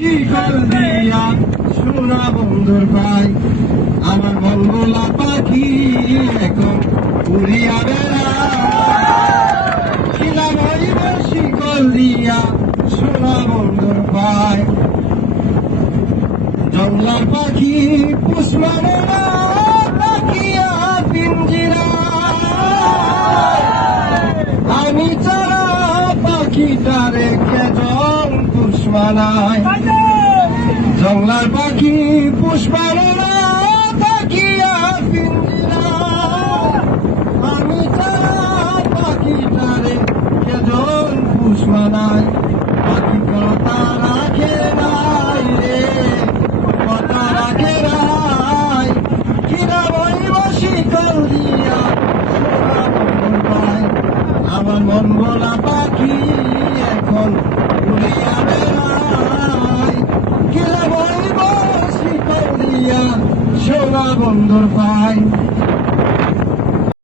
শিকল দিয়া সোনা বন্ধুর পাই আমার মন ভোলা পাখি এখন উড়িয়া বেড়ায় ছিলাম হইব শিকল দিয়া সোনা বন্ধুর পাই জংলার পাখি পুষ্পানেরা তাকিয়া পিঞ্জিরা আমি চারা পাখিটারে কেজন পুষ্পানায় জংলার পাখি পুষ্পানেরা তাকিয়া পিঞ্জিরা আমি চারা পাখিটারে কেজন পুষ্পানায় পাখি কথা রাখে নাই রে কথা রাখে নাই কিরা বইব শিকল দিয়া সোনা বন্ধুর পায় আমার মন ভোলা পাখি এখন উড়িয়া বেড়ায় কিরা বইব শিকল দিয়া সোনা বন্ধুর পায়।